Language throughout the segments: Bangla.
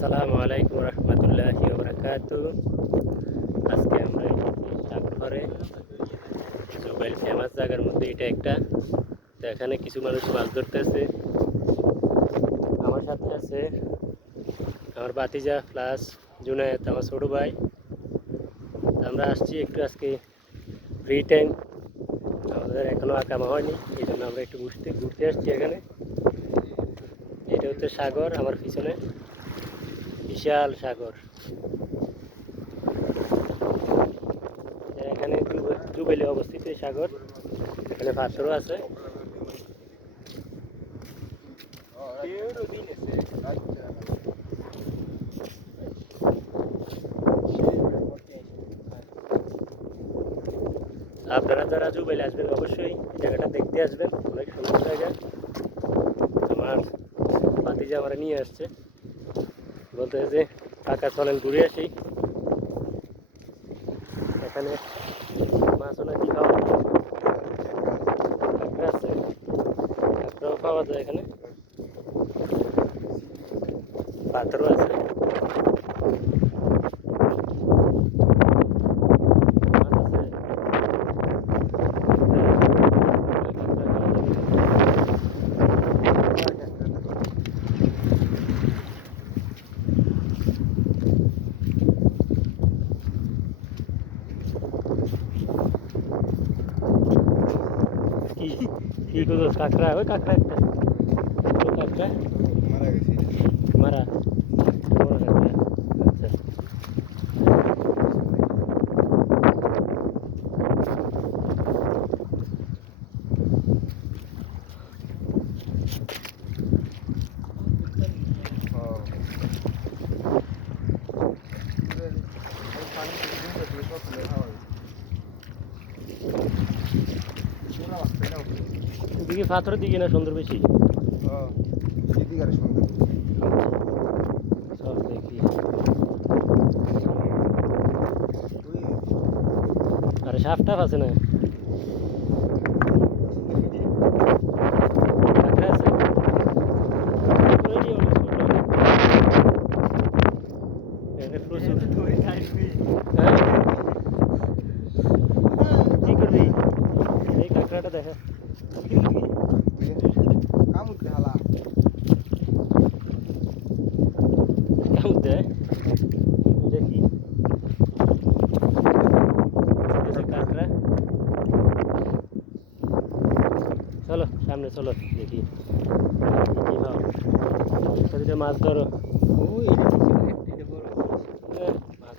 আসসালামু আলাইকুম রহমতুল্লাহি ওয়া বারাকাতুহু। আজকে আমরা সাগরে জুবাইল ফেমাস জায়গার মধ্যে এটা একটা। তো এখানে কিছু মানুষ মাছ ধরতেছে। আমার সাথে আছে আমার ভাতিজা প্লাস জুনায়েদ, আমার ছোট ভাই। আমরা আসছি একটু আজকে ফ্রি টাইম, আমাদের এখনো আকামা হয়নি, এই জন্য আমরা একটু ঘুরতে আসছি এখানে। এটা হচ্ছে সাগর, আমার পিছনে বিশাল সাগর। এখানে জুবেলি অবস্থিত এই সাগর, এখানে পাথরও আছে। আপনারা যারা জুবেলি আসবেন অবশ্যই জায়গাটা দেখতে আসবেন, অনেক সুন্দর জায়গা। আমার ভাতিজা আমরা নিয়ে আসছে, বলতে যে কাকা চলেন ঘুরে আসি। এখানে মাছ নাকি খাওয়া কাঁকড়া আছে, কাঁকড়াও পাওয়া যায় এখানে, পাথরও আছে। কি করছো কাঁকড়া? ওই কাঁকড়া একটা, ওই কাঁকড়া মারা বড় কাঁকড়া। আচ্ছা, এদিকে পাথরের দিকে না সুন্দর বেশি? চল দেখি। আরে সাপ টাপ আছে না? কাঁকড়া আছে? ওই যে অনেক ছোট। এখানে প্রচুর। হ্যাঁ, কি করবি? এই কাঁকড়াটা দেখা। কামড় দেয়? এটা কি? এটা কাঁকড়া। চলো সামনে চলো দেখি কি পাও। সেদিকে মাছ ধরো। মাছ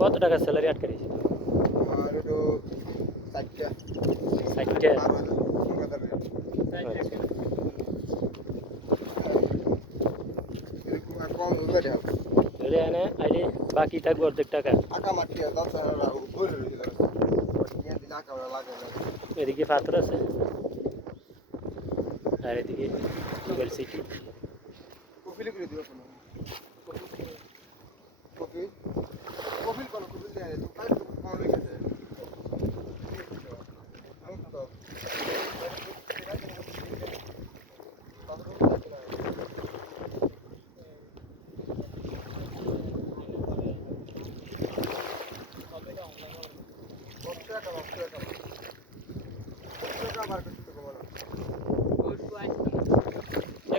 কত টাকা স্যালারি আটকে দিয়েছি? 60 আইলে বাকি থাকবে অর্ধেক টাকা। এদিকে পাথর আছে আর এদিকে জুবেল সিটি।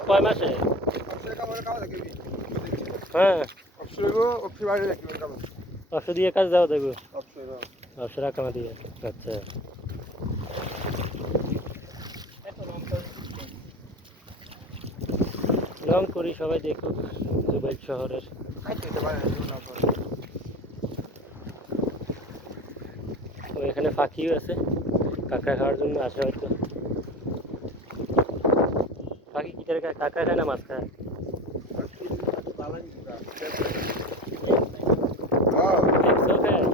কয় মাসে? হ্যাঁ, অবশ্য দিয়ে কাজ যাওয়া দেখবো, অবশ্য রাখা দিয়ে। আচ্ছা, লং করি, সবাই দেখুক জুবাইল শহরের। ও এখানে পাখিও আছে, কাঁকড়া খাওয়ার জন্য আসে হয়তো। পাখি কি কাঁকড়া খায় না মাছ খায়? দেখছো খায়?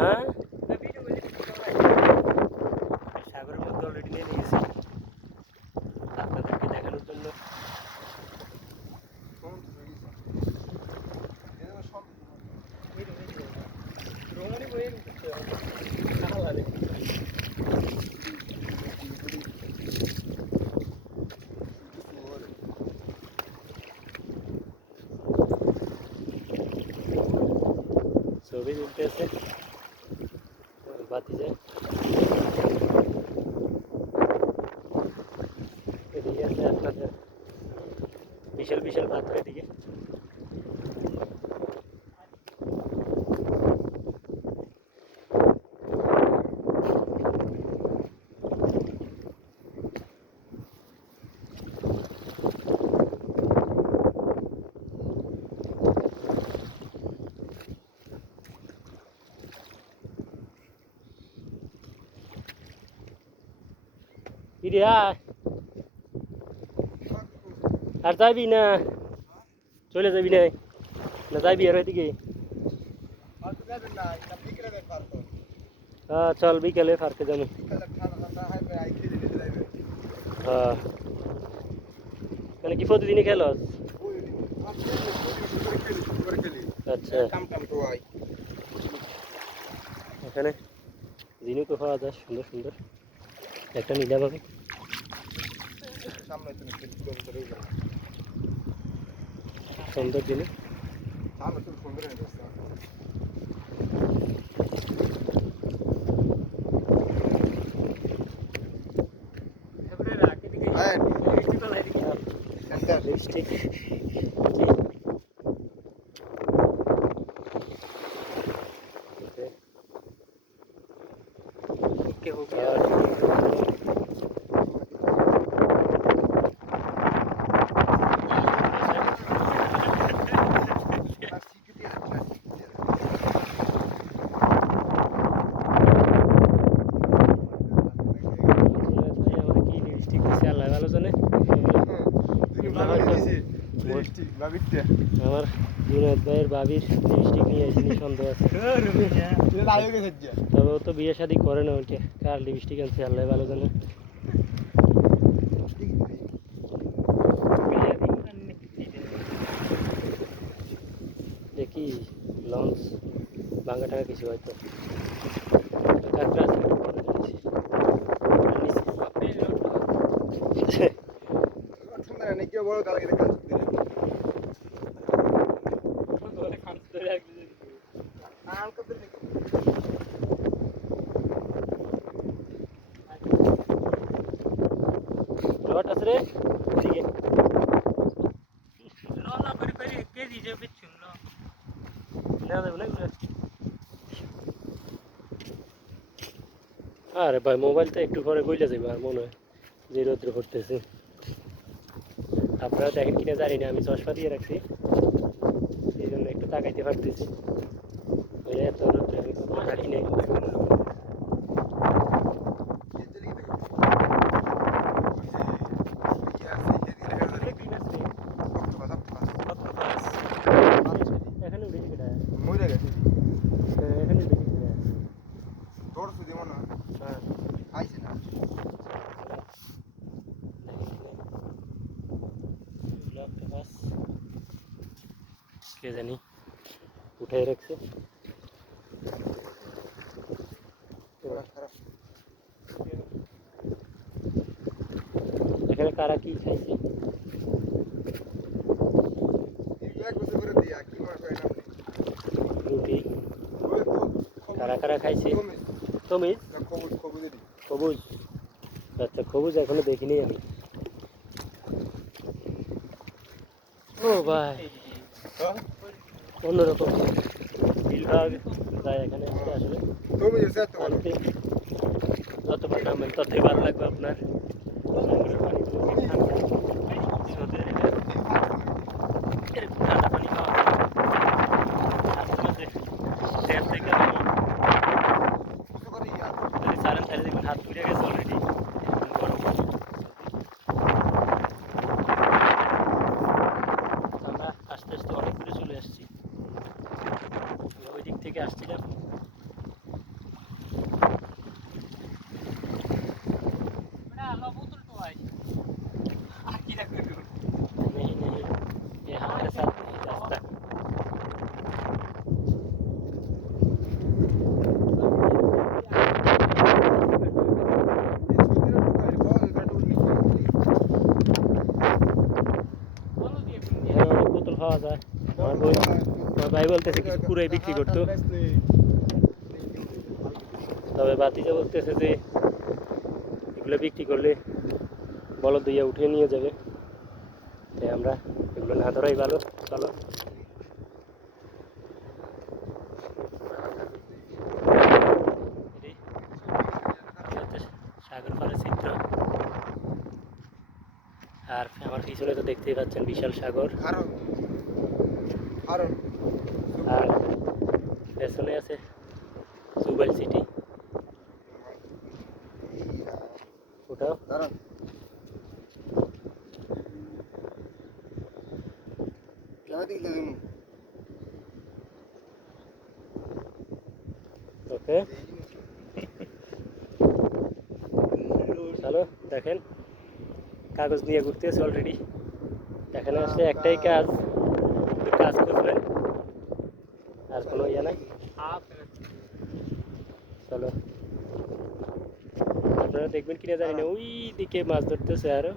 হ্যাঁ, সাগরের মধ্যে ছবি তুলতে আছে বাতি যায় এদিকে আছে আপনাদের বিশাল বিশাল পাথর এদিকে ইরে আয় আর যাবি না চলে যাবি না না যাবি আর ওইদিকে হ্যাঁ চল বিকেলে পার্কে যাবো হ্যাঁ মানে কি প্রতিদিনই খেলস আচ্ছা এখানে জিনিসও পাওয়া যায় সুন্দর সুন্দর একটা নিলাম আমি সুন্দর জিনিস লিপস্টিক ओके हो गया আমার জুনায়েদ ভাইয়ের বাবির লিপস্টিক নিয়ে আসিনি সন্দেহ আছে তবে ও তো বিয়ে শাদী করে না ওইটা কার লিপস্টিক আনছে আল্লাহ ভালো জানে দেখি লঞ্চ ভাঙা টাঙা কিছু হয়তো কাঁকড়া আছে রড আছে রে এদিকে রলা করে করে কেজি যে বিচ্ছুন না দেব না আরে ভাই মোবাইলটা একটু পরে গইলা যাবে আর মনে হয় যে রৌদ্র পড়তেছে আপনারা দেখেন কিনা জানি না আমি চশমা দিয়ে রাখছি এই জন্য একটু তাকাইতে পারতেছি ওই এত রৌদ্র আমি হাঁটি নেই এখানে উঠেছি কেটা এখানে উঠেছি হ্যাঁ কে জানি উঠে রাখছে এখানে কারা কি খাইছে রুটি কারা কারা খাইছে তমিজ সবুজ আচ্ছা সবুজ এখনো দেখিনি আমি ও ভাই অন্যরকম বিলভাগ তাই এখানে আসলে পানিতে যতবার নামবেন ততই ভালো লাগবে আপনার ঠান্ডা পানি খাওয়া সারেন তাহলে দেখবেন হাত পুড়ে গেছে অলরেডি আমরা আস্তে আস্তে অনেক দূরে চলে আসছি ওই দিক থেকে আসছিলাম नहीं नहीं ये हमारे साथ नहीं रास्ता বোতল খাওয়া যায় আমার ভাই ভাই বলতেছে কিছু পুরাই বিক্রি করতো, তবে বাতিজা বলতেছে যে এগুলো বিক্রি করলে বলদ দিয়ে উঠে নিয়ে যাবে, তাই আমরা এগুলো না ধরাই ভালো। চলো সাগর পাড়ের চিত্র, আর আমার পিছনে তো দেখতেই পাচ্ছেন বিশাল সাগর, আর পেছনে আছে জুবেল সিটি। ওটাও ওকে। চলো দেখেন, কাগজ নিয়ে ঘুরতেছে অলরেডি। এখানে আসলে একটাই কাজ, কাজ করবেন, আর কোনো ইয়ে নাই। চলো আপনারা দেখবেন কিনা জানি না, ওই দিকে মাছ ধরতেছে আরো।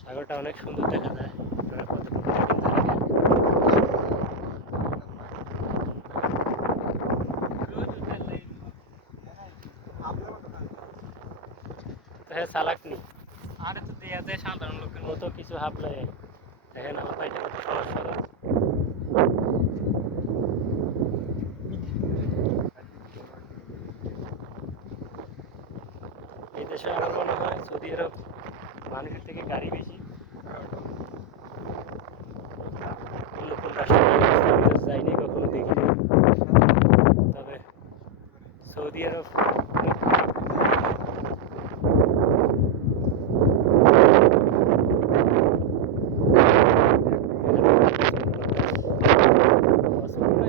সাগরটা অনেক সুন্দর দেখা যায়, আপনারা কতটুকু দেখেন জানি না। হ্যাঁ চালাক নি, আরে তো দেয়া যায় সাধারণ লোকের মতো কিছু হাবলে। দেখেন আমার ভাইটা কত সমস্যা। এই দেশে আমার মনে হয় সৌদি আরব মানুষের থেকে গাড়ি বেশি। অন্য কোন রাষ্ট্রে যাইনি, কখনো দেখিনি, তবে সৌদি আরব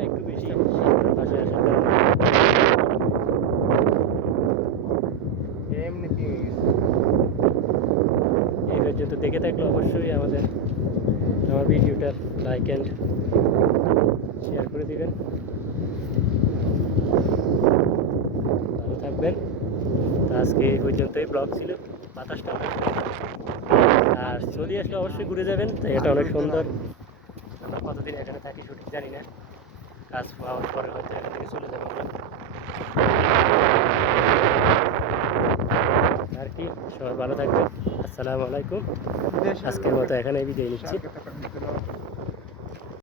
একটু বেশি পাশে আসার কারণে। এই পর্যন্ত দেখে থাকলে অবশ্যই আমার ভিডিওটা লাইক অ্যান্ড শেয়ার করে দিবেন। ভালো থাকবেন। তো আজকে এই পর্যন্তই ব্লগ ছিল, বাতাসটা অনেক সুন্দর, আর যদি আসলে অবশ্যই ঘুরে যাবেন, তাই এটা অনেক সুন্দর। আমরা কতদিন এখানে থাকি সঠিক জানি না, কাজ পাওয়ার পরে হয়তো এখান থেকে চলে যাবো আমরা। আর কি, সবাই ভালো থাকবেন। আসসালামু আলাইকুম। আজকের মতো এখানে বিদায় নিচ্ছি।